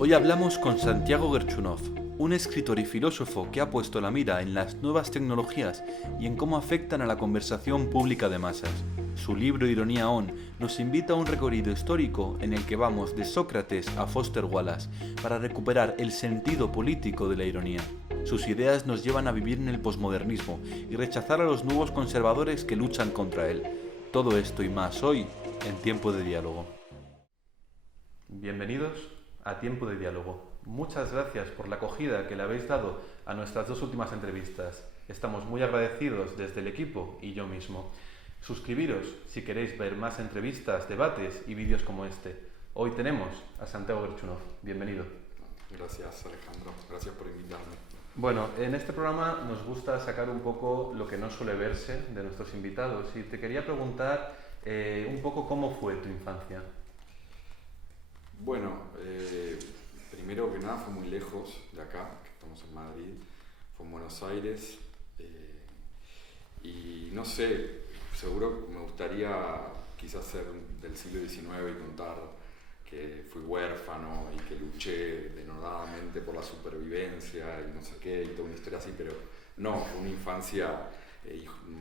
Hoy hablamos con Santiago Gerchunov, un escritor y filósofo que ha puesto la mira en las nuevas tecnologías y en cómo afectan a la conversación pública de masas. Su libro Ironía On nos invita a un recorrido histórico en el que vamos de Sócrates a Foster Wallace para recuperar el sentido político de la ironía. Sus ideas nos llevan a vivir en el posmodernismo y rechazar a los nuevos conservadores que luchan contra él. Todo esto y más hoy en Tiempo de Diálogo. Bienvenidos a Tiempo de Diálogo. Muchas gracias por la acogida que le habéis dado a nuestras dos últimas entrevistas. Estamos muy agradecidos desde el equipo y yo mismo. Suscribiros si queréis ver más entrevistas, debates y vídeos como este. Hoy tenemos a Santiago Gerchunov. Bienvenido. Gracias, Alejandro. Gracias por invitarme. Bueno, en este programa nos gusta sacar un poco lo que no suele verse de nuestros invitados y te quería preguntar un poco cómo fue tu infancia. Bueno, primero que nada fue muy lejos de acá, que estamos en Madrid, fue en Buenos Aires y no sé, seguro me gustaría quizás ser del siglo XIX y contar que fui huérfano y que luché denodadamente por la supervivencia y no sé qué, y toda una historia así, pero no, fue una infancia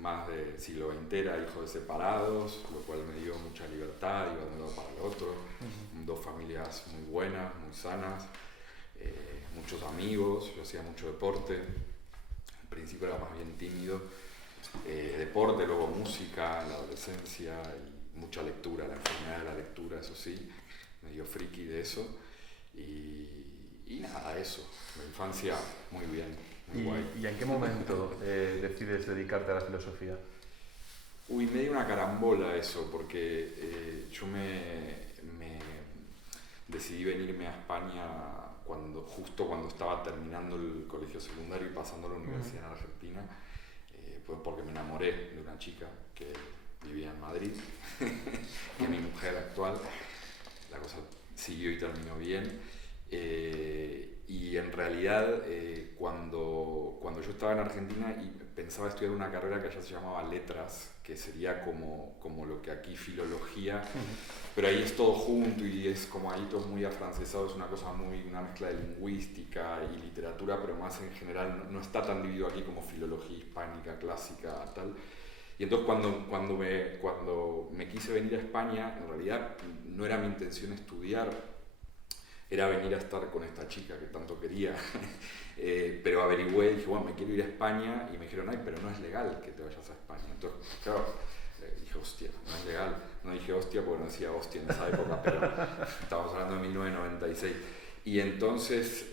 más de siglo XX, era hijo de separados, lo cual me dio mucha libertad, iba de un lado para el otro, dos familias muy buenas, muy sanas, muchos amigos, yo hacía mucho deporte, al principio era más bien tímido, deporte, luego música en la adolescencia y mucha lectura, la enfermedad de la lectura, eso sí, medio friki de eso y nada, eso, la infancia muy bien, muy guay. ¿Y en qué momento decides dedicarte a la filosofía? Uy, me dio una carambola eso, porque yo me decidí venirme a España justo cuando estaba terminando el colegio secundario y pasando a la universidad en Argentina, pues porque me enamoré de una chica que vivía en Madrid, que es mi mujer actual. La cosa siguió y terminó bien. Y en realidad, cuando yo estaba en Argentina y pensaba estudiar una carrera que allá se llamaba Letras, que sería como lo que aquí filología, pero ahí es todo junto y es como ahí todo muy afrancesado, es una mezcla de lingüística y literatura, pero más en general no está tan dividido aquí como filología hispánica, clásica, tal. Y entonces cuando me quise venir a España, en realidad no era mi intención estudiar, era venir a estar con esta chica que tanto quería, pero averigüé y dije, bueno, me quiero ir a España, y me dijeron, ay, pero no es legal que te vayas a España. Entonces, claro, dije, hostia, no es legal. No dije hostia porque no decía hostia en esa época, pero estamos hablando de 1996. Y entonces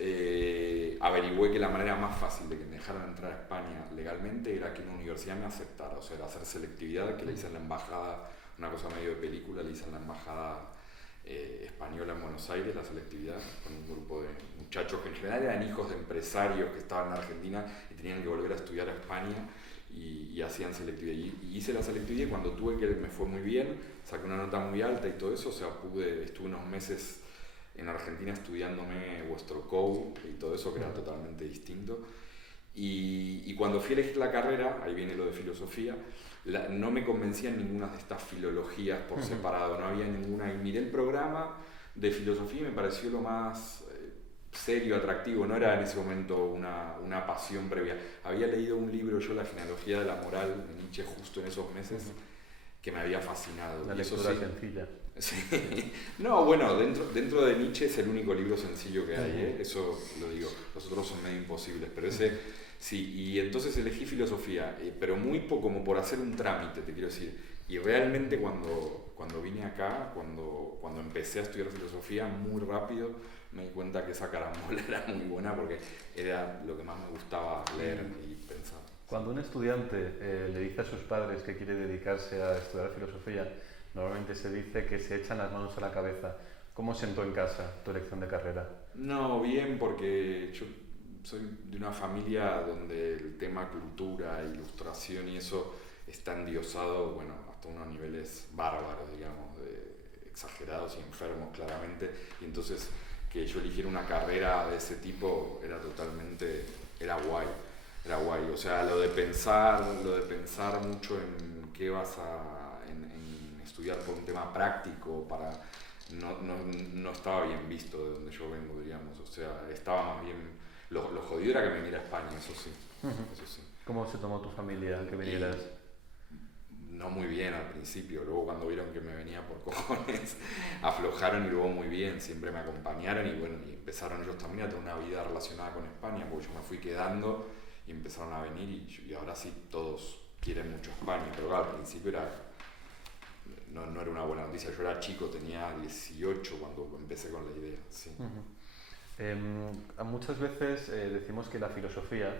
averigüé que la manera más fácil de que me dejaran entrar a España legalmente era que una universidad me aceptara, o sea, era hacer selectividad, que le hice en la embajada, una cosa medio de película, le hice en la embajada española en Buenos Aires, la selectividad, con un grupo de muchachos que en general eran hijos de empresarios que estaban en Argentina y tenían que volver a estudiar a España y hacían selectividad. Y hice la selectividad y cuando me fue muy bien, saqué una nota muy alta y todo eso, o sea, estuve unos meses en Argentina estudiándome vuestro Code y todo eso, que era totalmente distinto. Y cuando fui a elegir la carrera, ahí viene lo de filosofía, no me convencían ninguna de estas filologías por separado, no había ninguna. Y miré el programa de filosofía y me pareció lo más serio, atractivo, no era en ese momento una pasión previa. Había leído un libro, yo, La genealogía de la moral, de Nietzsche, justo en esos meses, que me había fascinado. Una lectura sencilla. Sí. No, bueno, dentro de Nietzsche es el único libro sencillo que hay, eso lo digo, los otros son medio imposibles, pero ese sí, y entonces elegí filosofía, pero muy como por hacer un trámite, te quiero decir, y realmente cuando vine acá, cuando empecé a estudiar filosofía, muy rápido me di cuenta que esa carambola era muy buena porque era lo que más me gustaba leer y pensar. Cuando un estudiante le dice a sus padres que quiere dedicarse a estudiar filosofía, normalmente se dice que se echan las manos a la cabeza. ¿Cómo sentó en casa tu elección de carrera? No, bien, porque yo soy de una familia donde el tema cultura, ilustración y eso está endiosado, bueno, hasta unos niveles bárbaros, digamos, exagerados y enfermos claramente, y entonces que yo eligiera una carrera de ese tipo era guay, o sea, lo de pensar mucho en qué vas en estudiar por un tema práctico, para no estaba bien visto de donde yo vengo, diríamos. O sea, estaba más bien... Lo jodido era que me viniera a España, eso sí. Eso sí. ¿Cómo se tomó tu familia que vinieras? No muy bien al principio, luego cuando vieron que me venía por cojones, aflojaron y luego muy bien, siempre me acompañaron y bueno, y empezaron ellos también a tener una vida relacionada con España, porque yo me fui quedando y empezaron a venir y ahora sí todos quieren mucho España, pero claro, al principio no era una buena noticia, yo era chico, tenía 18 cuando empecé con la idea. Sí. Muchas veces decimos que la filosofía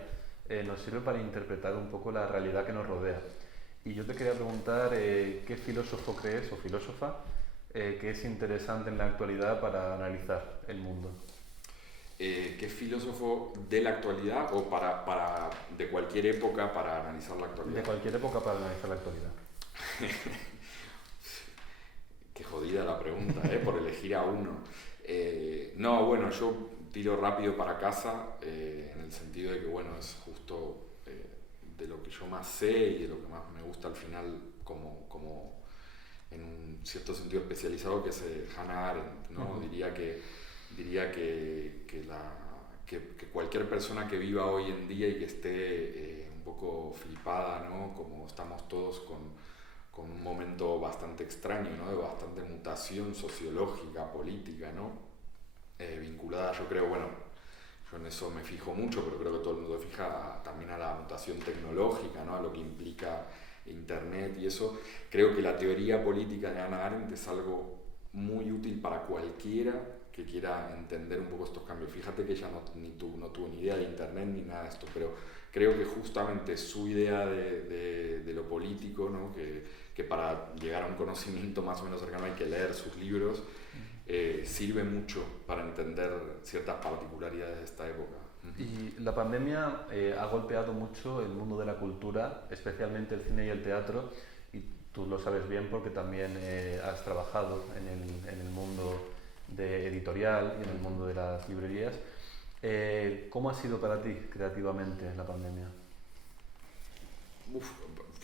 nos sirve para interpretar un poco la realidad que nos rodea. Y yo te quería preguntar qué filósofo crees o filósofa que es interesante en la actualidad para analizar el mundo. ¿Qué filósofo de la actualidad o de cualquier época para analizar la actualidad? De cualquier época para analizar la actualidad. Qué jodida la pregunta, por elegir a uno. No, bueno, yo tiro rápido para casa en el sentido de que, bueno, es justo de lo que yo más sé y de lo que más me gusta al final como en un cierto sentido especializado, que es Hannah Arendt, ¿no? Diría que cualquier persona que viva hoy en día y que esté un poco flipada, ¿no? Como estamos todos con un momento bastante extraño, ¿no? De bastante mutación sociológica, política, ¿no? Vinculada, yo creo, bueno, yo en eso me fijo mucho, pero creo que todo el mundo se fija también a la mutación tecnológica, ¿no? A lo que implica Internet y eso. Creo que la teoría política de Hannah Arendt es algo muy útil para cualquiera que quiera entender un poco estos cambios. Fíjate que ella no tuvo ni idea de Internet ni nada de esto, pero creo que justamente su idea de lo político, ¿no? que para llegar a un conocimiento más o menos cercano hay que leer sus libros, sirve mucho para entender ciertas particularidades de esta época. Y la pandemia ha golpeado mucho el mundo de la cultura, especialmente el cine y el teatro, y tú lo sabes bien porque también has trabajado en el mundo editorial y en el mundo de las librerías. ¿Cómo ha sido para ti creativamente la pandemia?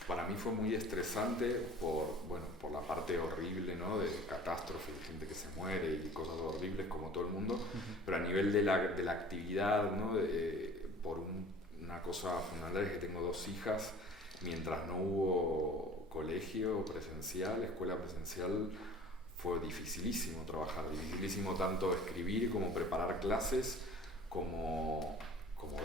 Para mí fue muy estresante por la parte horrible, ¿no? De catástrofe, de gente que se muere y cosas horribles como todo el mundo, pero a nivel de la actividad, ¿no? Una cosa fundamental es que tengo 2 hijas, mientras no hubo colegio presencial, escuela presencial, fue dificilísimo trabajar, dificilísimo tanto escribir como preparar clases, como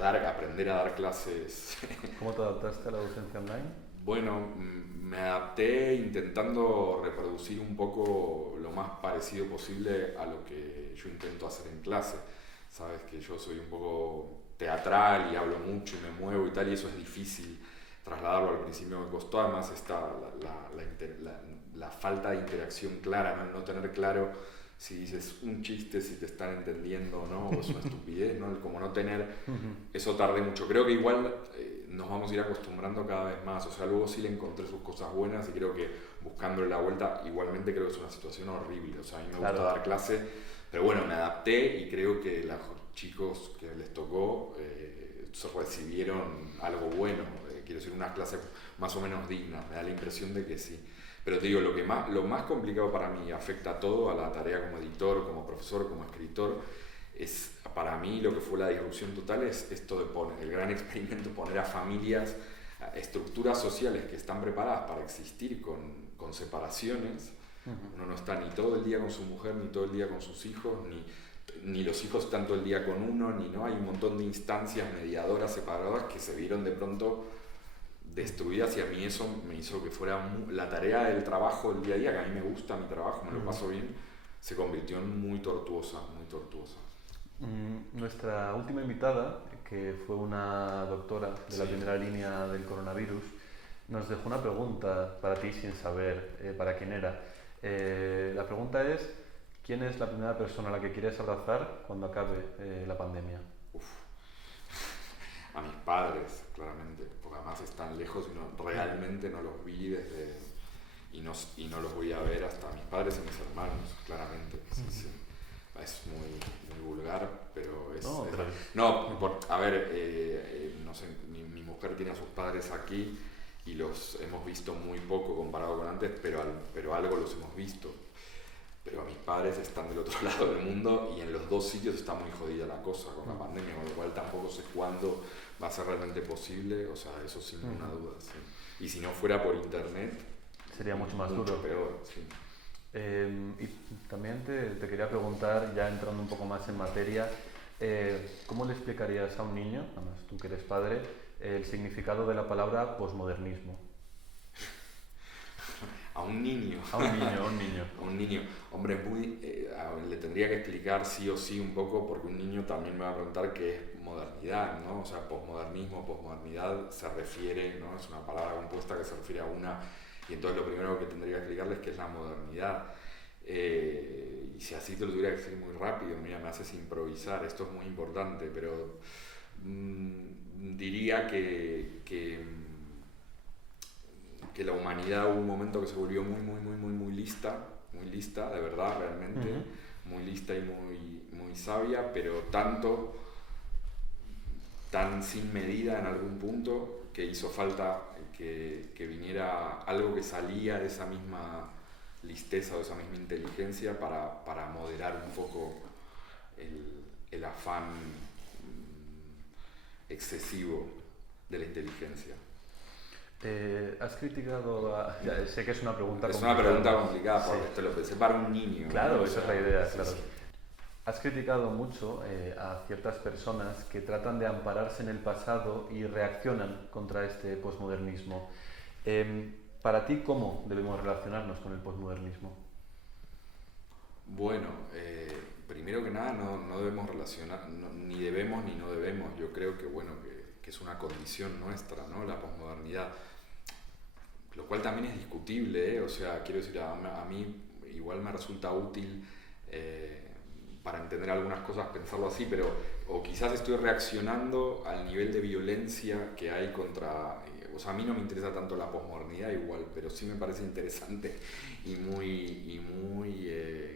aprender a dar clases. ¿Cómo te adaptaste a la docencia online? Bueno, me adapté intentando reproducir un poco lo más parecido posible a lo que yo intento hacer en clase. Sabes que yo soy un poco teatral y hablo mucho y me muevo y tal, y eso es difícil trasladarlo. Al principio me costó, además está la falta de interacción clara, ¿no? El no tener claro si dices un chiste, si te están entendiendo o no, o es una estupidez, ¿no? El como no tener, eso tardé mucho. Creo que igual nos vamos a ir acostumbrando cada vez más, o sea, luego sí le encontré sus cosas buenas y creo que buscándole la vuelta, igualmente creo que es una situación horrible, o sea, a mí me gusta dar clase, pero bueno, me adapté y creo que los chicos que les tocó se recibieron algo bueno, quiero decir, unas clases más o menos dignas, me da la impresión de que sí. Pero te digo, lo más complicado para mí, afecta a todo, a la tarea como editor, como profesor, como escritor, es para mí lo que fue la disrupción total es esto de el gran experimento, poner a familias, a estructuras sociales que están preparadas para existir con separaciones. Uno no está ni todo el día con su mujer, ni todo el día con sus hijos, ni los hijos están todo el día con uno, ni no, hay un montón de instancias mediadoras separadas que se vieron de pronto destruidas, y a mí eso me hizo que fuera la tarea del trabajo del día a día, que a mí me gusta mi trabajo, me lo paso bien, se convirtió en muy tortuosa, muy tortuosa. Nuestra última invitada, que fue una doctora de la primera línea del coronavirus, nos dejó una pregunta para ti sin saber para quién era. La pregunta es, ¿quién es la primera persona a la que quieres abrazar cuando acabe la pandemia? A mis padres, claramente, porque además están lejos y realmente no los vi y no los voy a ver hasta mis padres y mis hermanos, claramente. Sí. Es muy vulgar, pero es... a ver, no sé, mi mujer tiene a sus padres aquí y los hemos visto muy poco comparado con antes, pero algo los hemos visto. Pero pero mis padres están del otro lado del mundo y en los dos sitios está muy jodida la cosa con la pandemia, con lo cual tampoco sé cuándo va a ser realmente posible, o sea, eso sin ninguna duda. Sí. Y si no fuera por internet, sería mucho más mucho duro. peor. Sí. Y también te quería preguntar, ya entrando un poco más en materia, ¿cómo le explicarías a un niño, además tú que eres padre, el significado de la palabra posmodernismo? A un niño. A un niño, a un niño. A un niño. Hombre, le tendría que explicar sí o sí un poco, porque un niño también me va a preguntar qué es modernidad, ¿no? O sea, posmodernismo, posmodernidad se refiere, ¿no? Es una palabra compuesta que se refiere a una, y entonces lo primero que tendría que explicarles es qué es la modernidad. Y si así te lo tuviera que decir muy rápido, mira, me haces improvisar, esto es muy importante, pero diría que la humanidad hubo un momento que se volvió muy lista, de verdad, realmente, muy lista y muy sabia, pero tan sin medida en algún punto que hizo falta que viniera algo que salía de esa misma listeza o de esa misma inteligencia para moderar un poco el afán excesivo de la inteligencia. Has criticado sé que es una pregunta complicada. Es una pregunta complicada porque te lo pensé para un niño. Claro, ¿no? esa es la idea, claro. Sí. Has criticado mucho a ciertas personas que tratan de ampararse en el pasado y reaccionan contra este posmodernismo. Para ti, ¿cómo debemos relacionarnos con el posmodernismo? Bueno, primero que nada no debemos relacionar, ni debemos ni no debemos. Yo creo que es una condición nuestra, ¿no? La posmodernidad, lo cual también es discutible, ¿eh? O sea, quiero decir, a mí igual me resulta útil para entender algunas cosas pensarlo así, pero o quizás estoy reaccionando al nivel de violencia que hay contra... O sea, a mí no me interesa tanto la posmodernidad igual, pero sí me parece interesante y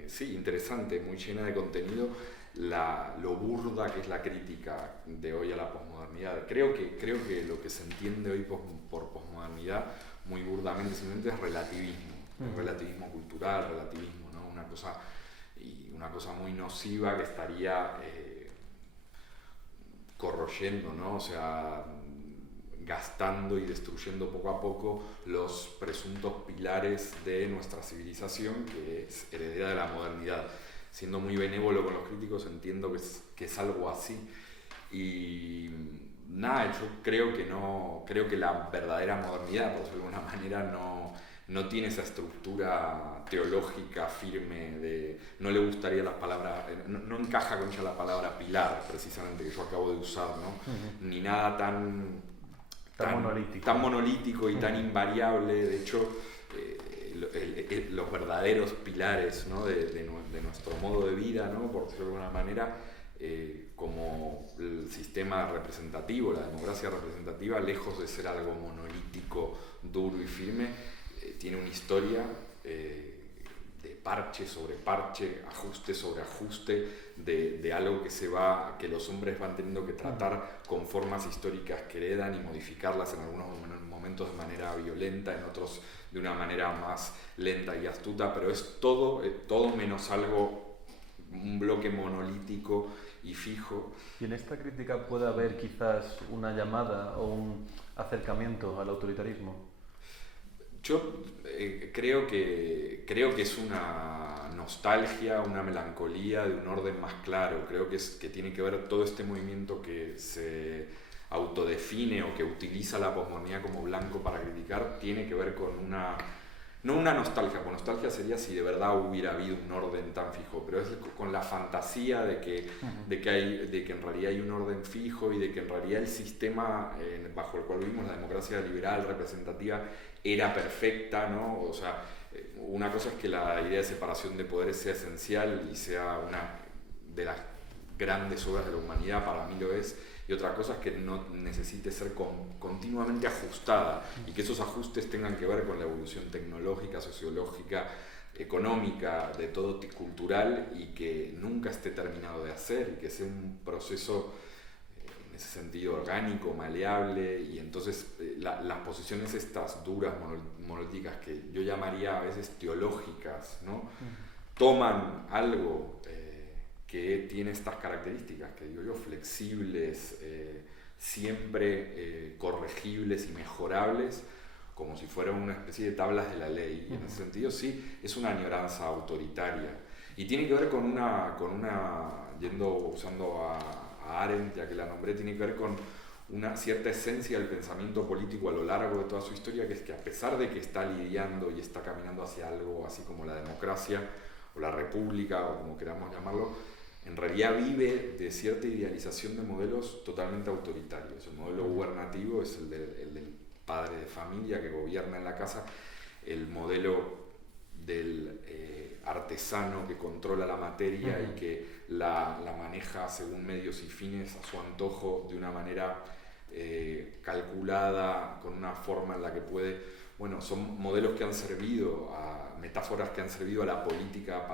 sí, interesante, muy llena de contenido, lo burda que es la crítica de hoy a la posmodernidad. Creo que lo que se entiende hoy por posmodernidad, muy burdamente, simplemente es relativismo, relativismo cultural, relativismo, ¿no? Una cosa muy nociva que estaría corroyendo, ¿no? O sea, gastando y destruyendo poco a poco los presuntos pilares de nuestra civilización, que es heredera de la modernidad. Siendo muy benévolo con los críticos, entiendo que es algo así. Y nada, yo creo que la verdadera modernidad, por decirlo de alguna manera, no tiene esa estructura teológica firme no le gustaría las palabras, no encaja con ella la palabra pilar, precisamente, que yo acabo de usar, ¿no? Ni nada tan monolítico y tan invariable. De hecho, los verdaderos pilares, ¿no? de nuestro modo de vida, ¿no? Por decirlo de alguna manera, como el sistema representativo, la democracia representativa, lejos de ser algo monolítico, duro y firme, tiene una historia de parche sobre parche, ajuste sobre ajuste, de algo que los hombres van teniendo que tratar con formas históricas que heredan y modificarlas en algunos momentos de manera violenta, en otros de una manera más lenta y astuta, pero es todo menos un bloque monolítico y fijo. ¿Y en esta crítica puede haber quizás una llamada o un acercamiento al autoritarismo? Yo creo que es una nostalgia, una melancolía de un orden más claro. Creo que tiene que ver todo este movimiento que se autodefine o que utiliza la posmodernidad como blanco para criticar, tiene que ver con no una nostalgia, porque nostalgia sería si de verdad hubiera habido un orden tan fijo, pero es con la fantasía de que en realidad hay un orden fijo y de que en realidad el sistema bajo el cual vivimos, la democracia liberal representativa, era perfecta, ¿no? O sea, una cosa es que la idea de separación de poderes sea esencial y sea una de las grandes obras de la humanidad, para mí lo es, y otra cosa es que no necesite ser continuamente ajustada y que esos ajustes tengan que ver con la evolución tecnológica, sociológica, económica, de todo cultural, y que nunca esté terminado de hacer y que sea un proceso en ese sentido orgánico, maleable. Y entonces las posiciones estas duras, monolíticas, que yo llamaría a veces teológicas, ¿no? toman algo que tiene estas características, que digo yo, flexibles, siempre corregibles y mejorables, como si fuera una especie de tablas de la ley. Y en ese sentido sí, es una añoranza autoritaria. Y tiene que ver con una usando a Arendt, ya que la nombré, tiene que ver con una cierta esencia del pensamiento político a lo largo de toda su historia, que es que a pesar de que está lidiando y está caminando hacia algo así como la democracia o la república o como queramos llamarlo, en realidad vive de cierta idealización de modelos totalmente autoritarios. El modelo gubernativo es el del padre de familia que gobierna en la casa, el modelo del artesano que controla la materia y que la maneja según medios y fines a su antojo de una manera calculada, con una forma en la que puede... Bueno, son modelos que han servido, metáforas que han servido a la política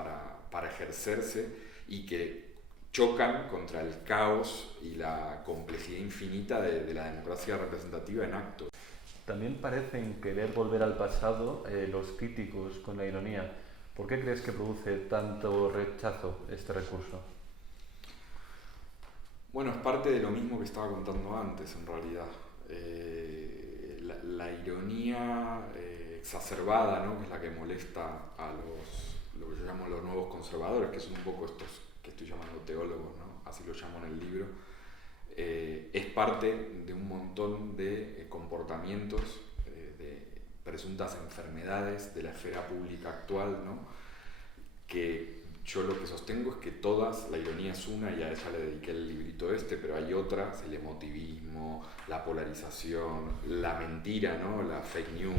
para ejercerse y que chocan contra el caos y la complejidad infinita de la democracia representativa en acto. También parecen querer volver al pasado los críticos con la ironía. ¿Por qué crees que produce tanto rechazo este recurso? Bueno, es parte de lo mismo que estaba contando antes, en realidad. La ironía exacerbada, ¿no? Que es la que molesta a lo que yo llamo los nuevos conservadores, que son un poco estos que estoy llamando teólogos, ¿no? Así lo llamo en el libro. Es parte de un montón de comportamientos, de presuntas enfermedades de la esfera pública actual, ¿no? Que yo lo que sostengo es que todas, la ironía es una y a ella le dediqué el librito pero hay otras, el emotivismo, la polarización, la mentira, ¿no? La fake news,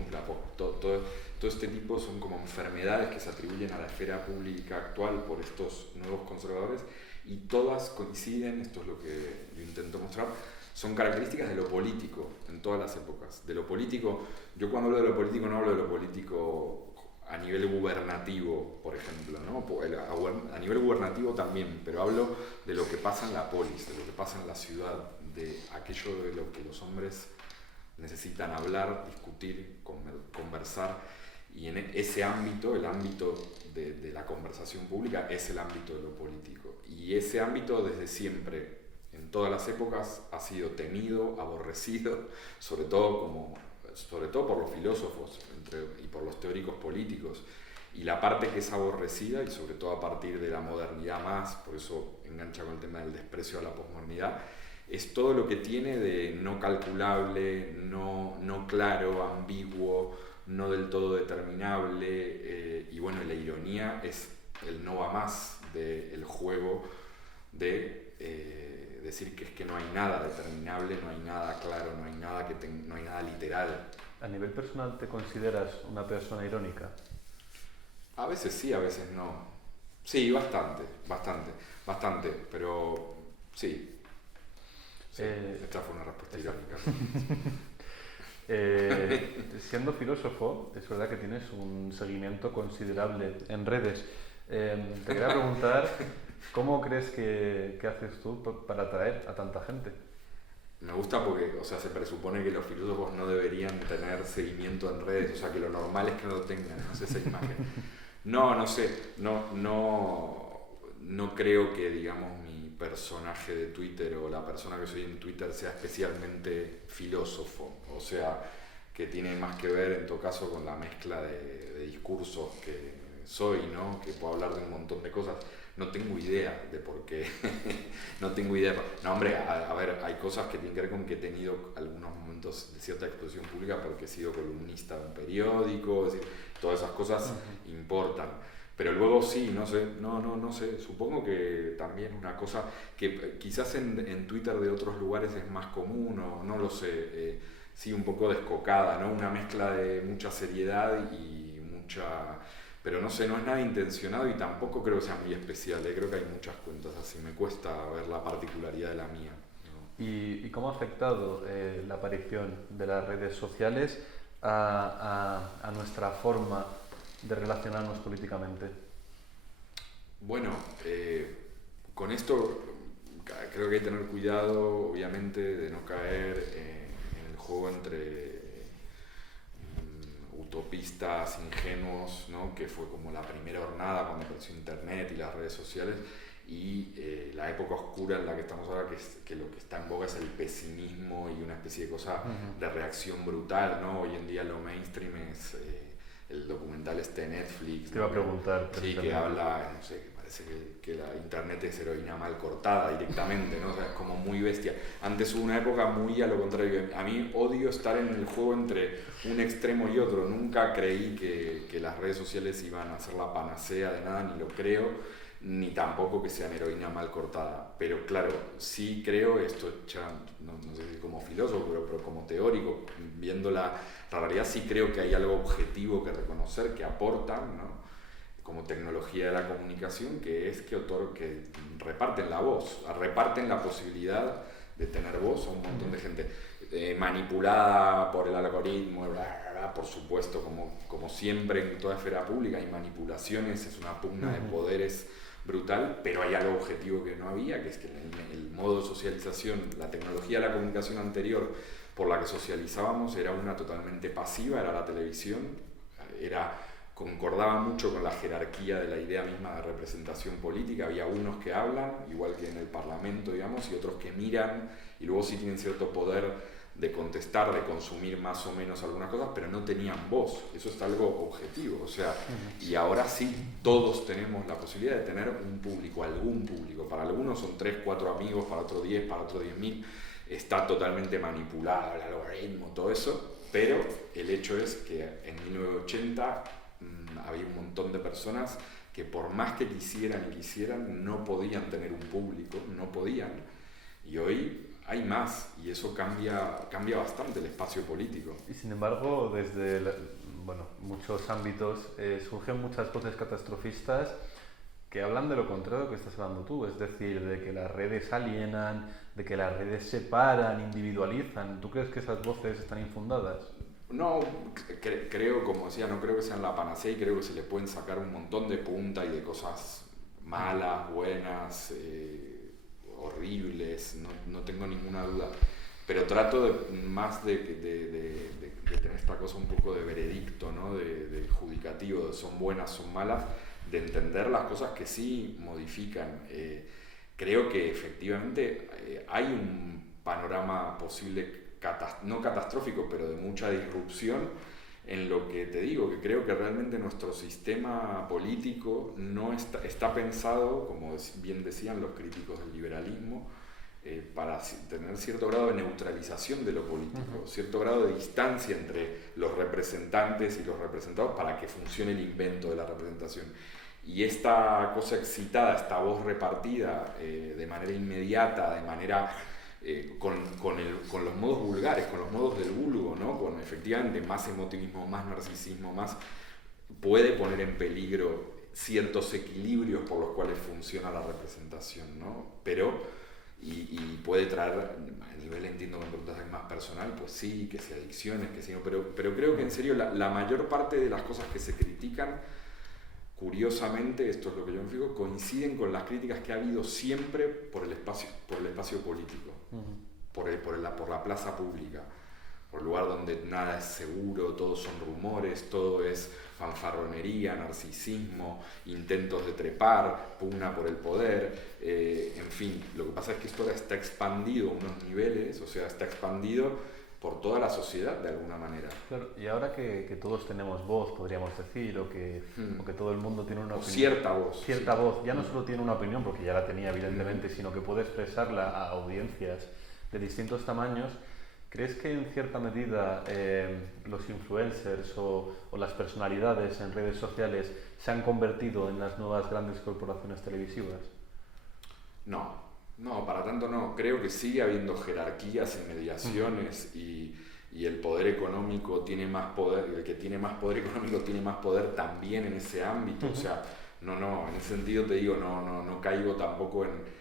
todo este tipo son como enfermedades que se atribuyen a la esfera pública actual por estos nuevos conservadores y todas coinciden, esto es lo que yo intento mostrar, son características de lo político en todas las épocas. De lo político, yo cuando hablo de lo político no hablo de lo político a nivel gubernativo, por ejemplo, ¿no? A nivel gubernativo también, pero hablo de lo que pasa en la polis, de lo que pasa en la ciudad, de aquello de lo que los hombres necesitan hablar, discutir, conversar, y en ese ámbito, el ámbito de la conversación pública, es el ámbito de lo político. Y ese ámbito desde siempre, en todas las épocas, ha sido temido, aborrecido, sobre todo por los filósofos y por los teóricos políticos, y la parte que es aborrecida, y sobre todo a partir de la modernidad más, por eso engancha con el tema del desprecio a la posmodernidad, es todo lo que tiene de no calculable, no claro, ambiguo, no del todo determinable, y bueno, la ironía es el no va más del juego de decir que es que no hay nada determinable, no hay nada claro, no hay nada literal. ¿A nivel personal te consideras una persona irónica? A veces sí, a veces no. Sí, bastante, pero sí. Esta fue una respuesta irónica. Siendo filósofo, es verdad que tienes un seguimiento considerable en redes. Te quería preguntar, ¿cómo crees que haces tú para atraer a tanta gente? Me gusta porque, o sea, se presupone que los filósofos no deberían tener seguimiento en redes, o sea, que lo normal es que no lo tengan, no sé esa imagen. No sé, no creo que, digamos, mi personaje de Twitter o la persona que soy en Twitter sea especialmente filósofo, o sea, que tiene más que ver en todo caso con la mezcla de discursos que soy, ¿no? Que puedo hablar de un montón de cosas. No tengo idea de por qué, no tengo idea. No, hombre, a ver, hay cosas que tienen que ver con que he tenido algunos momentos de cierta exposición pública porque he sido columnista de un periódico, es decir, todas esas cosas importan. Pero luego sí, no sé, supongo que también una cosa que quizás en Twitter de otros lugares es más común, o no lo sé, sí, un poco descocada, ¿no? Una mezcla de mucha seriedad y mucha... Pero no sé, no es nada intencionado y tampoco creo que sea muy especial, creo que hay muchas cuentas así, me cuesta ver la particularidad de la mía, ¿no? ¿Y cómo ha afectado la aparición de las redes sociales a nuestra forma de relacionarnos políticamente? Bueno, con esto creo que hay que tener cuidado, obviamente, de no caer en el juego entre utopistas ingenuos, ¿no? Que fue como la primera hornada cuando apareció Internet y las redes sociales, y la época oscura en la que estamos ahora, que lo que está en boga es el pesimismo y una especie de cosa de reacción brutal, ¿no? Hoy en día lo mainstream es el documental de Netflix. Te iba a preguntar. Sí, que habla, no sé, que parece que la internet es heroína mal cortada directamente, ¿no? O sea, es como muy bestia. Antes hubo una época muy a lo contrario. A mí odio estar en el juego entre un extremo y otro. Nunca creí que las redes sociales iban a ser la panacea de nada, ni lo creo, ni tampoco que sean heroína mal cortada. Pero claro, sí creo, esto ya no sé si como filósofo, pero como teórico, viendo la realidad, sí creo que hay algo objetivo que reconocer, que aportan, ¿no? Como tecnología de la comunicación, que es que reparten la voz, reparten la posibilidad de tener voz a un montón de gente manipulada por el algoritmo, por supuesto, como siempre en toda esfera pública hay manipulaciones, es una pugna de poderes brutal, pero hay algo objetivo que no había, que es que el modo de socialización, la tecnología de la comunicación anterior por la que socializábamos era una totalmente pasiva, era la televisión, concordaba mucho con la jerarquía de la idea misma de representación política. Había unos que hablan, igual que en el Parlamento, digamos, y otros que miran, y luego sí tienen cierto poder de contestar, de consumir más o menos algunas cosas, pero no tenían voz. Eso es algo objetivo, o sea, y ahora sí todos tenemos la posibilidad de tener un público, algún público. Para algunos son 3, 4 amigos, para otros 10, para otros 10.000. Está totalmente manipulado el algoritmo, todo eso, pero el hecho es que en 1980 había un montón de personas que por más que quisieran, no podían tener un público, no podían, y hoy hay más, y eso cambia bastante el espacio político. Y sin embargo, desde muchos ámbitos surgen muchas voces catastrofistas que hablan de lo contrario que estás hablando tú, es decir, de que las redes alienan, de que las redes separan, individualizan. ¿Tú crees que esas voces están infundadas? No, creo, como decía, no creo que sean la panacea, y creo que se le pueden sacar un montón de punta y de cosas malas, buenas, horribles, no tengo ninguna duda, pero trato más de tener esta cosa un poco de veredicto, ¿no? de judicativo, de son buenas, son malas, de entender las cosas que sí modifican. Creo que efectivamente hay un panorama posible, no catastrófico, pero de mucha disrupción, en lo que te digo, que creo que realmente nuestro sistema político no está pensado, como bien decían los críticos del liberalismo, para tener cierto grado de neutralización de lo político, cierto grado de distancia entre los representantes y los representados para que funcione el invento de la representación. Y esta cosa excitada, esta voz repartida de manera inmediata, de manera con los modos vulgares, con los modos del vulgo, ¿no? Con efectivamente más emotivismo, más narcisismo, puede poner en peligro ciertos equilibrios por los cuales funciona la representación, ¿no? Pero y puede traer, a nivel, entiendo que me preguntas más personal, pues sí, que sea adicciones, que sí, no, pero creo que en serio la mayor parte de las cosas que se critican, curiosamente, esto es lo que yo me fijo, coinciden con las críticas que ha habido siempre por el espacio político, por la plaza pública, por el lugar donde nada es seguro, todos son rumores, todo es fanfarronería, narcisismo, intentos de trepar, pugna por el poder, en fin, lo que pasa es que esto está expandido a unos niveles, o sea, está expandido por toda la sociedad de alguna manera. Claro, y ahora que todos tenemos voz, podríamos decir, o que todo el mundo tiene una opinión. Cierta voz. Cierta voz. Ya no solo tiene una opinión, porque ya la tenía evidentemente, sino que puede expresarla a audiencias de distintos tamaños. ¿Crees que en cierta medida los influencers o las personalidades en redes sociales se han convertido en las nuevas grandes corporaciones televisivas? No, para tanto no. Creo que sigue habiendo jerarquías y mediaciones y el poder económico tiene más poder, el que tiene más poder económico tiene más poder también en ese ámbito. O sea, no, en ese sentido te digo, no caigo tampoco en...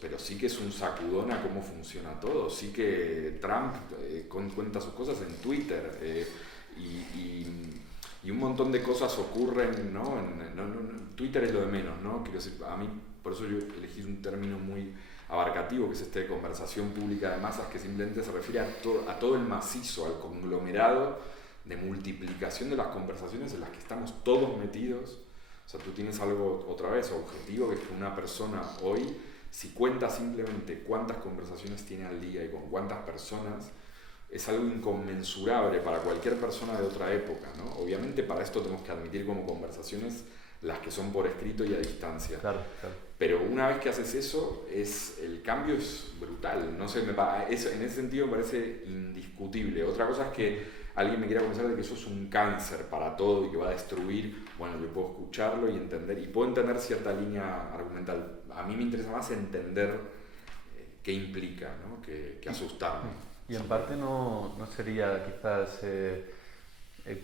Pero sí que es un sacudón a cómo funciona todo. Sí que Trump cuenta sus cosas en Twitter y un montón de cosas ocurren, ¿no? Twitter es lo de menos, ¿no? Quiero decir, a mí, por eso yo elegí un término muy abarcativo, que es de conversación pública de masas, que simplemente se refiere a todo el macizo, al conglomerado de multiplicación de las conversaciones en las que estamos todos metidos. O sea, tú tienes algo, otra vez, objetivo, que es que una persona hoy, si cuenta simplemente cuántas conversaciones tiene al día y con cuántas personas, es algo inconmensurable para cualquier persona de otra época, ¿no? Obviamente para esto tenemos que admitir como conversaciones las que son por escrito y a distancia. Claro, claro. Pero una vez que haces eso, el cambio es brutal. No sé, en ese sentido me parece indiscutible. Otra cosa es que alguien me quiera convencer de que eso es un cáncer para todo y que va a destruir. Bueno, yo puedo escucharlo y entender, y puedo entender cierta línea argumental. A mí me interesa más entender qué implica, ¿no? que asustarme. Y en parte no sería quizás,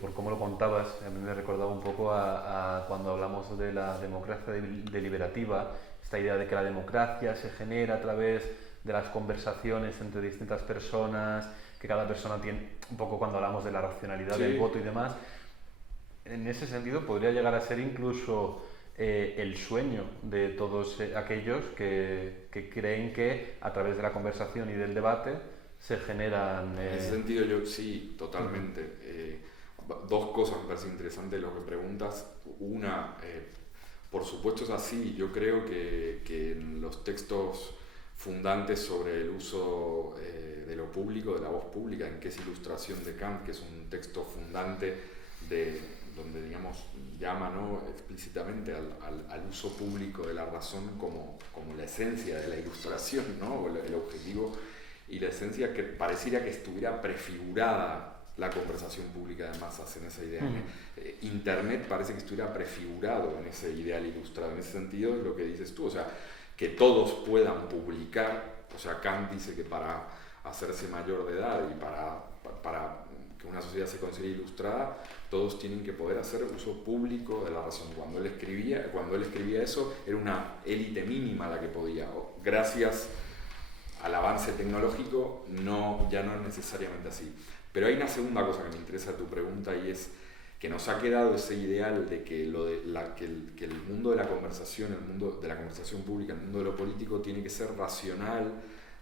por cómo lo contabas, a mí me recordaba un poco a cuando hablamos de la democracia deliberativa, esta idea de que la democracia se genera a través de las conversaciones entre distintas personas, que cada persona tiene, un poco cuando hablamos de la racionalidad del voto y demás. En ese sentido podría llegar a ser incluso el sueño de todos aquellos que creen que a través de la conversación y del debate se generan... En ese sentido yo sí, totalmente. Dos cosas me parecen interesantes lo que preguntas. Una, por supuesto es así. Yo creo que en los textos fundantes sobre el uso de lo público, de la voz pública, en que es Ilustración de Kant, que es un texto fundante donde, digamos, llama, ¿no?, explícitamente al uso público de la razón como la esencia de la ilustración, ¿no?, o el objetivo y la esencia, que pareciera que estuviera prefigurada la conversación pública de masas en esa idea. Internet parece que estuviera prefigurado en ese ideal ilustrado. En ese sentido es lo que dices tú, o sea, que todos puedan publicar. O sea, Kant dice que para hacerse mayor de edad y para que una sociedad se considere ilustrada, todos tienen que poder hacer uso público de la razón. Cuando él escribía eso, era una élite mínima la que podía. Gracias al avance tecnológico, ya no es necesariamente así. Pero hay una segunda cosa que me interesa de tu pregunta, y es que nos ha quedado ese ideal de que el mundo de la conversación, el mundo de la conversación pública, el mundo de lo político tiene que ser racional,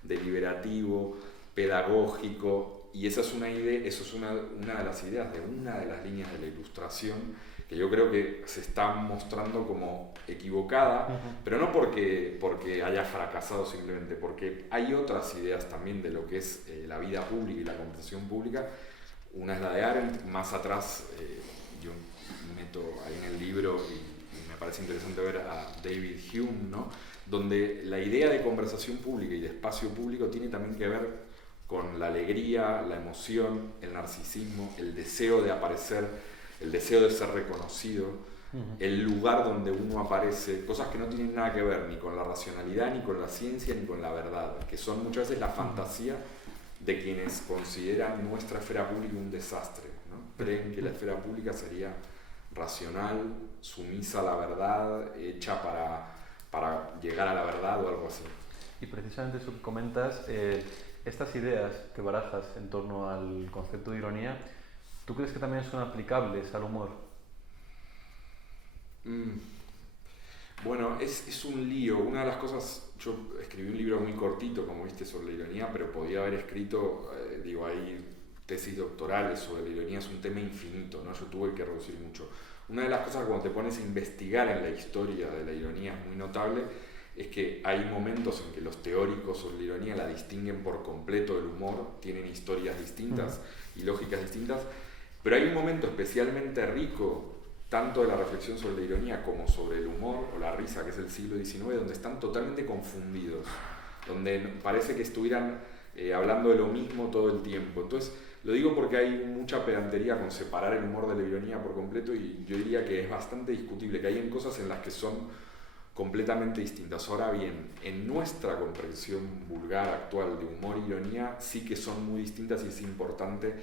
deliberativo, pedagógico, y esa es una idea, eso es una de las ideas de una de las líneas de la Ilustración que yo creo que se está mostrando como equivocada, pero no porque haya fracasado, simplemente porque hay otras ideas también de lo que es la vida pública y la conversación pública. Una es la de Arendt, más atrás yo meto ahí en el libro y me parece interesante ver a David Hume, ¿no?, donde la idea de conversación pública y de espacio público tiene también que ver con la alegría, la emoción, el narcisismo, el deseo de aparecer, el deseo de ser reconocido, el lugar donde uno aparece, cosas que no tienen nada que ver ni con la racionalidad, ni con la ciencia, ni con la verdad, que son muchas veces la fantasía de quienes consideran nuestra esfera pública un desastre, ¿no? Creen que la esfera pública sería racional, sumisa a la verdad, hecha para llegar a la verdad o algo así. Y precisamente eso que comentas, estas ideas que barajas en torno al concepto de ironía, ¿tú crees que también son aplicables al humor? Bueno, es un lío. Una de las cosas, yo escribí un libro muy cortito, como viste, sobre la ironía, pero podía haber escrito, hay tesis doctorales sobre la ironía, es un tema infinito, ¿no? Yo tuve que reducir mucho. Una de las cosas cuando te pones a investigar en la historia de la ironía es muy notable, es que hay momentos en que los teóricos sobre la ironía la distinguen por completo del humor, tienen historias distintas y lógicas distintas, pero hay un momento especialmente rico, tanto de la reflexión sobre la ironía como sobre el humor o la risa, que es el siglo XIX, donde están totalmente confundidos, donde parece que estuvieran hablando de lo mismo todo el tiempo. Entonces, lo digo porque hay mucha pedantería con separar el humor de la ironía por completo, y yo diría que es bastante discutible, que hay cosas en las que son completamente distintas. Ahora bien, en nuestra comprensión vulgar actual de humor e ironía sí que son muy distintas y es importante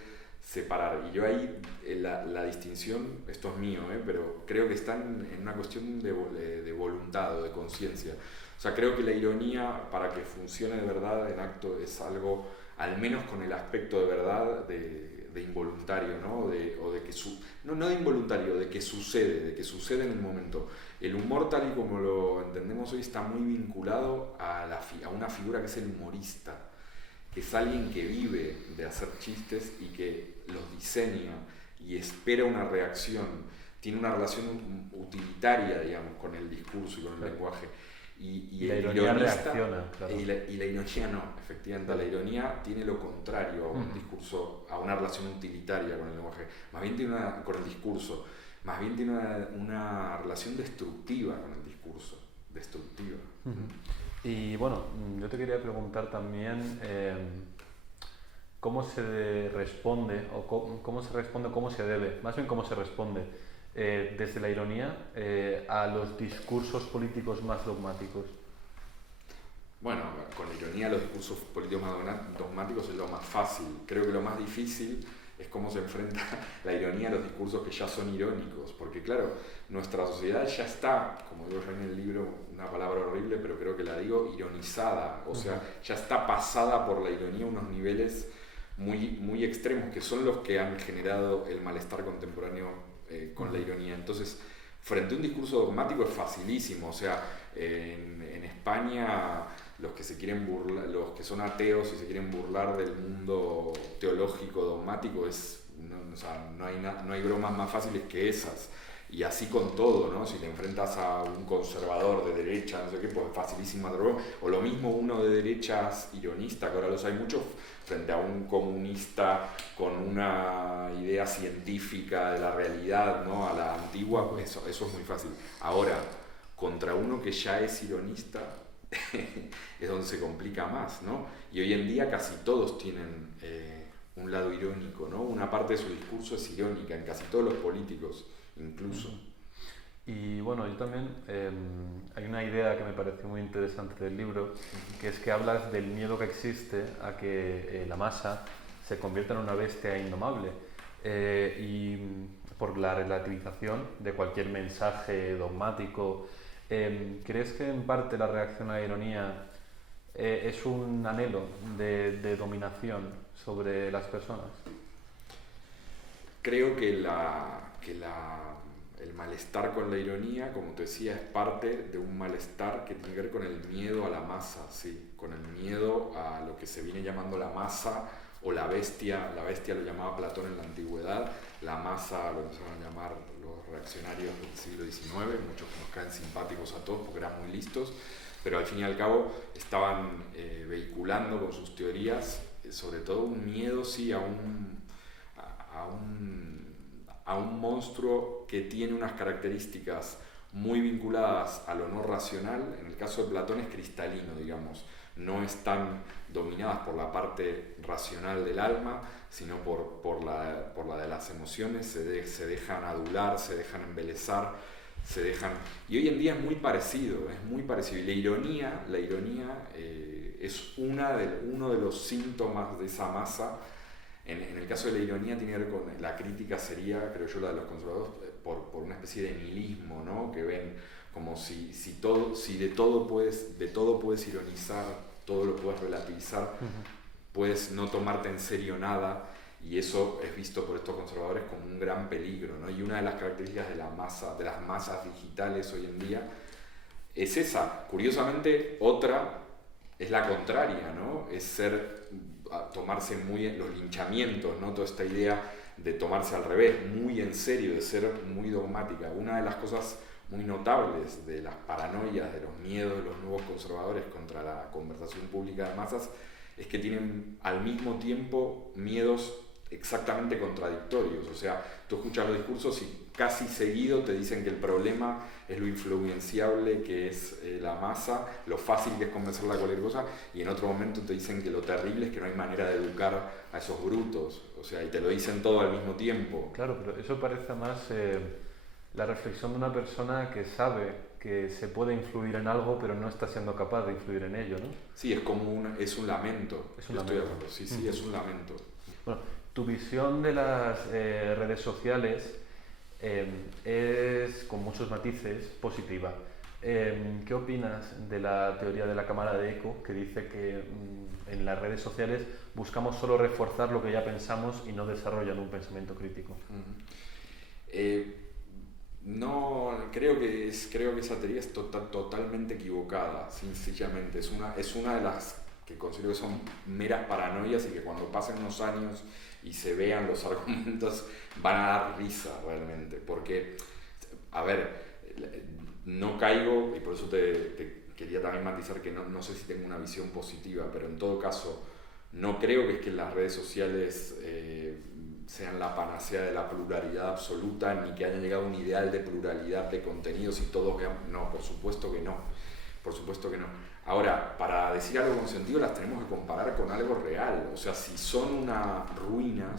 separar. Y yo ahí la distinción, esto es mío, pero creo que está en una cuestión de voluntad o de conciencia. O sea, creo que la ironía, para que funcione de verdad en acto, es algo, al menos con el aspecto de verdad, de involuntario, ¿no? No de involuntario, de que sucede en el momento. El humor, tal y como lo entendemos hoy, está muy vinculado a una figura que es el humorista, que es alguien que vive de hacer chistes y que los diseña y espera una reacción, tiene una relación utilitaria, digamos, con el discurso y con el lenguaje. Y la el ironía ironista, reacciona, claro. y la ironía no, efectivamente, la ironía tiene lo contrario a un discurso, a una relación utilitaria con el lenguaje, más bien tiene con el discurso, más bien tiene una relación destructiva con el discurso, destructiva. Y bueno, yo te quería preguntar también cómo se responde, o cómo se responde, cómo se debe, más bien cómo se responde desde la ironía a los discursos políticos más dogmáticos. Bueno, con la ironía los discursos políticos más dogmáticos es lo más fácil. Creo que lo más difícil es cómo se enfrenta la ironía a los discursos que ya son irónicos. Porque claro, nuestra sociedad ya está, como digo yo en el libro, una palabra horrible, pero creo que la digo, ironizada. O sea, ya está pasada por la ironía a unos niveles muy extremos, que son los que han generado el malestar contemporáneo con la ironía. Entonces, frente a un discurso dogmático es facilísimo. O sea, en España los que se quieren burlar, los que son ateos y se quieren burlar del mundo teológico dogmático, no hay bromas más fáciles que esas. Y así con todo, ¿no? Si te enfrentas a un conservador de derecha, no sé qué, pues es facilísimo hacerlo. O lo mismo uno de derechas ironista, que ahora los hay muchos, frente a un comunista con una idea científica de la realidad, ¿no? A la antigua, pues eso es muy fácil. Ahora, contra uno que ya es ironista, es donde se complica más, ¿no? Y hoy en día casi todos tienen un lado irónico, ¿no? Una parte de su discurso es irónica, en casi todos los políticos incluso. Y bueno, yo también, hay una idea que me pareció muy interesante del libro, que es que hablas del miedo que existe a que la masa se convierta en una bestia indomable, y por la relativización de cualquier mensaje dogmático. ¿Crees que en parte la reacción a la ironía es un anhelo de dominación sobre las personas? Creo que el malestar con la ironía, como te decía, es parte de un malestar que tiene que ver con el miedo a la masa, ¿sí? Con el miedo a lo que se viene llamando la masa o la bestia. La bestia lo llamaba Platón en la antigüedad, la masa lo empezaron a llamar los reaccionarios del siglo XIX, muchos que nos caen simpáticos a todos porque eran muy listos, pero al fin y al cabo estaban vehiculando con sus teorías sobre todo un miedo, sí, a un monstruo que tiene unas características muy vinculadas a lo no racional. En el caso de Platón es cristalino, digamos, no están dominadas por la parte racional del alma, sino por la de las emociones, se dejan adular, se dejan embelezar, y hoy en día es muy parecido. Y la ironía es uno de los síntomas de esa masa. En el caso de la ironía tiene que ver con la crítica, sería, creo yo, la de los conservadores, por una especie de nihilismo, ¿no? Que ven como si de todo puedes ironizar, todo lo puedes relativizar, puedes no tomarte en serio nada, y eso es visto por estos conservadores como un gran peligro, ¿no? Y una de las características de las masas digitales hoy en día es esa. Curiosamente, otra es la contraria, ¿no? Es tomarse muy en los linchamientos, ¿no? Toda esta idea de tomarse al revés, muy en serio, de ser muy dogmática. Una de las cosas muy notables de las paranoias, de los miedos de los nuevos conservadores contra la conversación pública de masas, es que tienen al mismo tiempo miedos exactamente contradictorios. O sea, tú escuchas los discursos y casi seguido te dicen que el problema es lo influenciable que es la masa, lo fácil que es convencerla de cualquier cosa, y en otro momento te dicen que lo terrible es que no hay manera de educar a esos brutos. O sea, y te lo dicen todo al mismo tiempo. Claro, pero eso parece más la reflexión de una persona que sabe que se puede influir en algo, pero no está siendo capaz de influir en ello, ¿no? Sí, es un lamento. Es un lamento. Sí, es un lamento. Bueno, tu visión de las redes sociales es, con muchos matices, positiva. ¿Qué opinas de la teoría de la cámara de eco, que dice que en las redes sociales buscamos solo reforzar lo que ya pensamos y no desarrollar un pensamiento crítico? No, creo que esa teoría es totalmente equivocada, sencillamente. Es una de las que considero que son meras paranoias y que cuando pasen unos años y se vean los argumentos van a dar risa realmente, porque, a ver, no caigo, y por eso te quería también matizar que no sé si tengo una visión positiva, pero en todo caso no creo que es que las redes sociales sean la panacea de la pluralidad absoluta, ni que hayan llegado a un ideal de pluralidad de contenidos y todos vean. No, por supuesto que no. Por supuesto que no. Ahora, para decir algo con sentido las tenemos que comparar con algo real. O sea, si son una ruina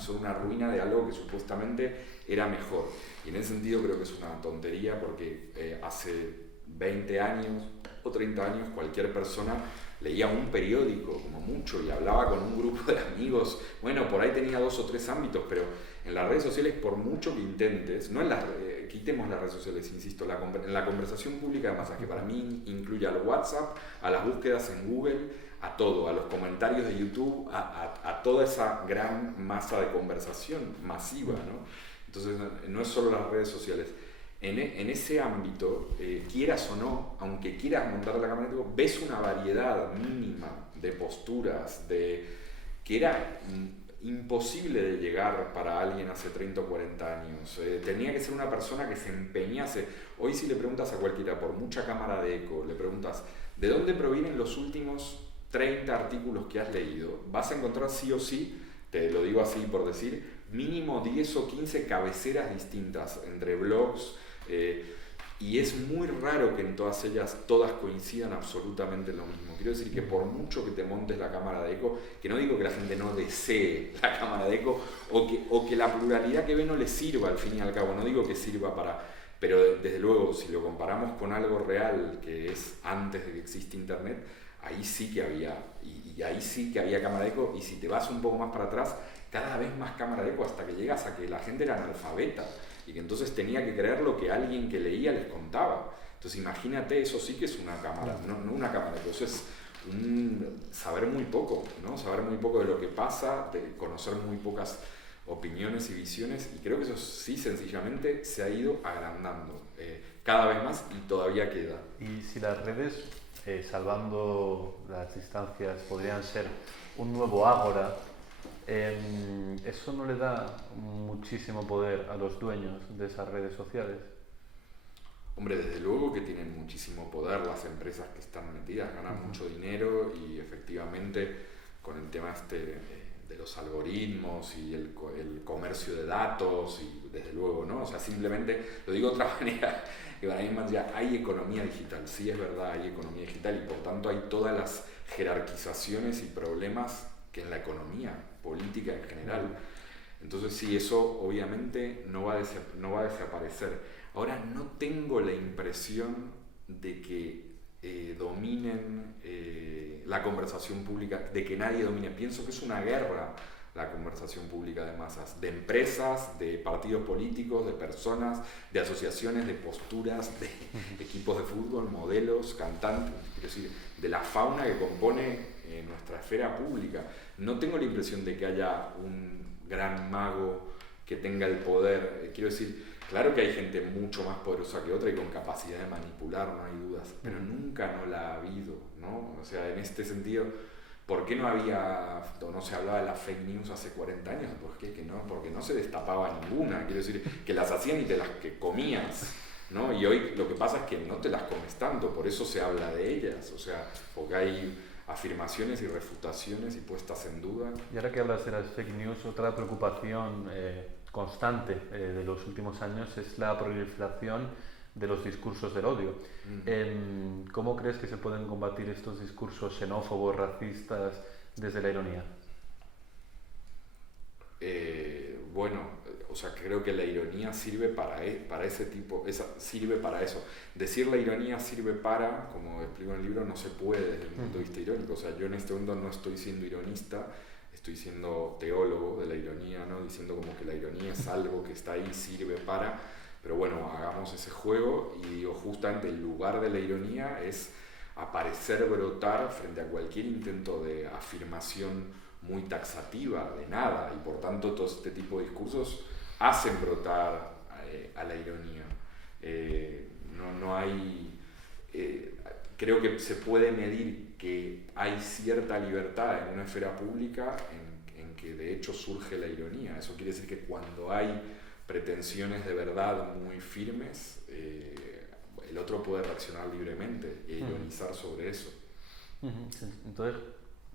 de algo que supuestamente era mejor. Y en ese sentido creo que es una tontería porque hace 20 años o 30 años cualquier persona leía un periódico como mucho y hablaba con un grupo de amigos. Bueno, por ahí tenía 2 o 3 ámbitos, pero en las redes sociales, por mucho que intentes, no en quitemos las redes sociales, insisto, en la conversación pública de masas, que para mí incluye al WhatsApp, a las búsquedas en Google, a todo, a los comentarios de YouTube, a toda esa gran masa de conversación masiva, ¿no? Entonces, no es solo las redes sociales. En ese ámbito, quieras o no, aunque quieras montar la cámara, ves una variedad mínima de posturas, que era imposible de llegar para alguien hace 30 o 40 años. Tenía que ser una persona que se empeñase. Hoy si le preguntas a cualquiera, por mucha cámara de eco, le preguntas, ¿de dónde provienen los últimos 30 artículos que has leído? Vas a encontrar sí o sí, te lo digo así por decir, mínimo 10 o 15 cabeceras distintas entre blogs, y es muy raro que en todas ellas todas coincidan absolutamente en lo mismo. Quiero decir que por mucho que te montes la cámara de eco, que no digo que la gente no desee la cámara de eco o que la pluralidad que ve no le sirva al fin y al cabo, no digo que sirva para, pero desde luego si lo comparamos con algo real que es antes de que existe internet, ahí sí que había, y ahí sí que había cámara de eco, y si te vas un poco más para atrás, cada vez más cámara de eco hasta que llegas a que la gente era analfabeta y que entonces tenía que creer lo que alguien que leía les contaba. Entonces imagínate, eso sí que es una cámara, no una cámara de eco, eso es saber muy poco, ¿no? Saber muy poco de lo que pasa, de conocer muy pocas opiniones y visiones, y creo que eso sí sencillamente se ha ido agrandando cada vez más y todavía queda. Y si las redes, salvando las distancias, podrían ser un nuevo ágora, ¿eso no le da muchísimo poder a los dueños de esas redes sociales? Hombre, desde luego que tienen muchísimo poder las empresas que están metidas, ganan mucho dinero y efectivamente con el tema de los algoritmos y el comercio de datos y desde luego, ¿no? O sea, simplemente, lo digo de otra manera, que para mí más ya hay economía digital, sí es verdad, hay economía digital y por tanto hay todas las jerarquizaciones y problemas que en la economía política en general. Entonces sí, eso obviamente no va a desaparecer. Ahora no tengo la impresión de que dominen la conversación pública, de que nadie domine. Pienso que es una guerra la conversación pública de masas, de empresas, de partidos políticos, de personas, de asociaciones, de posturas, de equipos de fútbol, modelos, cantantes, es decir, de la fauna que compone nuestra esfera pública. No tengo la impresión de que haya un gran mago que tenga el poder. Quiero decir, claro que hay gente mucho más poderosa que otra y con capacidad de manipular, no hay dudas, pero nunca no la ha habido, ¿no? O sea, en este sentido, ¿por qué no se hablaba de las fake news hace 40 años? Porque no se destapaba ninguna. Quiero decir, que las hacían y te las que comías, ¿no? Y hoy lo que pasa es que no te las comes tanto, por eso se habla de ellas, o sea, porque hay afirmaciones y refutaciones y puestas en duda. Y ahora que hablas de las fake news, otra preocupación constante de los últimos años es la proliferación de los discursos del odio. ¿Cómo crees que se pueden combatir estos discursos xenófobos, racistas, desde la ironía? O sea, creo que la ironía sirve para ese tipo, sirve para eso. Decir la ironía sirve para, como explico en el libro, no se puede desde el punto de vista irónico. O sea, yo en este momento no estoy siendo ironista, estoy siendo teólogo de la ironía, ¿no? Diciendo como que la ironía es algo que está ahí, sirve para, pero bueno, hagamos ese juego y digo, justamente el lugar de la ironía es aparecer, brotar frente a cualquier intento de afirmación muy taxativa de nada, y por tanto todo este tipo de discursos hacen brotar a la ironía. No hay... creo que se puede medir que hay cierta libertad en una esfera pública en que de hecho surge la ironía. Eso quiere decir que cuando hay pretensiones de verdad muy firmes, el otro puede reaccionar libremente e ironizar sobre eso. Entonces,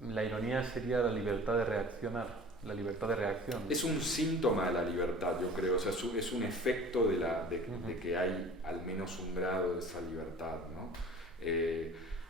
la ironía sería la libertad de reaccionar, la libertad de reacción. Es un síntoma de la libertad, yo creo, o sea, es un efecto de que hay al menos un grado de esa libertad, ¿no?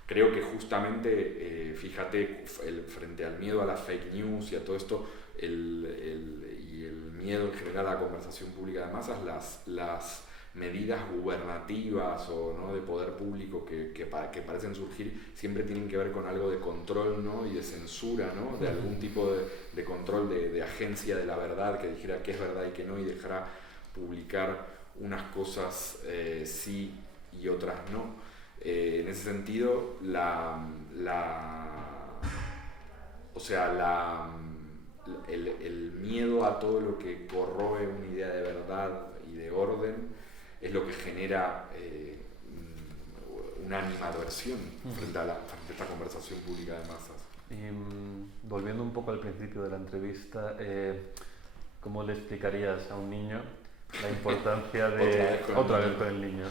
Creo que justamente, fíjate, frente al miedo a la fake news y a todo esto, y el miedo en general a la conversación pública de masas, las medidas gubernativas o ¿no? de poder público que parecen surgir siempre tienen que ver con algo de control, ¿no? y de censura, ¿no? de algún tipo de control de agencia de la verdad que dijera qué es verdad y qué no y dejara publicar unas cosas sí y otras no. En ese sentido, el miedo a todo lo que corroe una idea de verdad y de orden es lo que genera una animadversión frente a esta conversación pública de masas. Y volviendo un poco al principio de la entrevista, ¿cómo le explicarías a un niño la importancia de... Otra vez con el niño.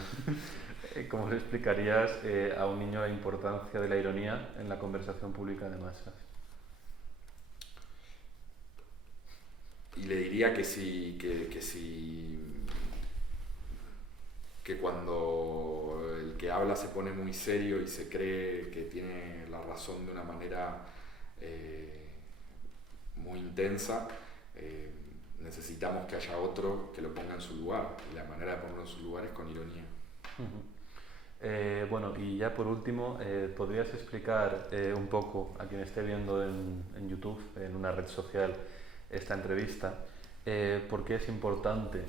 ¿Cómo le explicarías a un niño la importancia de la ironía en la conversación pública de masas? Y le diría que cuando el que habla se pone muy serio y se cree que tiene la razón de una manera muy intensa, necesitamos que haya otro que lo ponga en su lugar, y la manera de ponerlo en su lugar es con ironía. Bueno, y ya por último, ¿podrías explicar un poco a quien esté viendo en YouTube, en una red social, esta entrevista, por qué es importante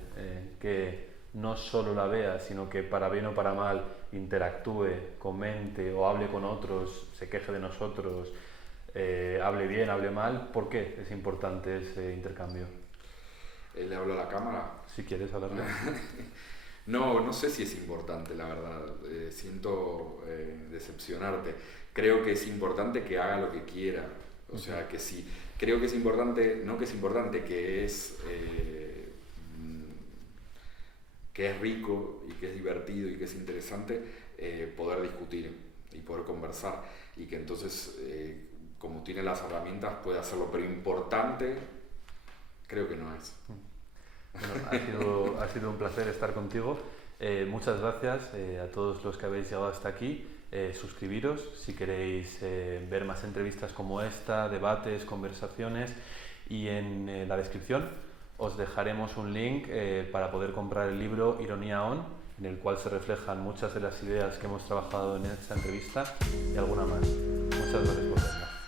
que no solo la vea, sino que para bien o para mal interactúe, comente o hable con otros, se queje de nosotros, hable bien, hable mal? ¿Por qué es importante ese intercambio? ¿Le hablo a la cámara? Si quieres hablarle. No sé si es importante, la verdad. Siento decepcionarte. Creo que es importante que haga lo que quiera. O sea, que sí. Creo que es importante, no que es importante, que es rico y que es divertido y que es interesante poder discutir y poder conversar. Y que entonces, como tiene las herramientas, puede hacerlo. Pero importante, creo que no es. Bueno, ha sido un placer estar contigo. Muchas gracias a todos los que habéis llegado hasta aquí. Suscribiros si queréis ver más entrevistas como esta, debates, conversaciones, y en la descripción os dejaremos un link para poder comprar el libro Ironía On, en el cual se reflejan muchas de las ideas que hemos trabajado en esta entrevista y alguna más. Muchas gracias por verla.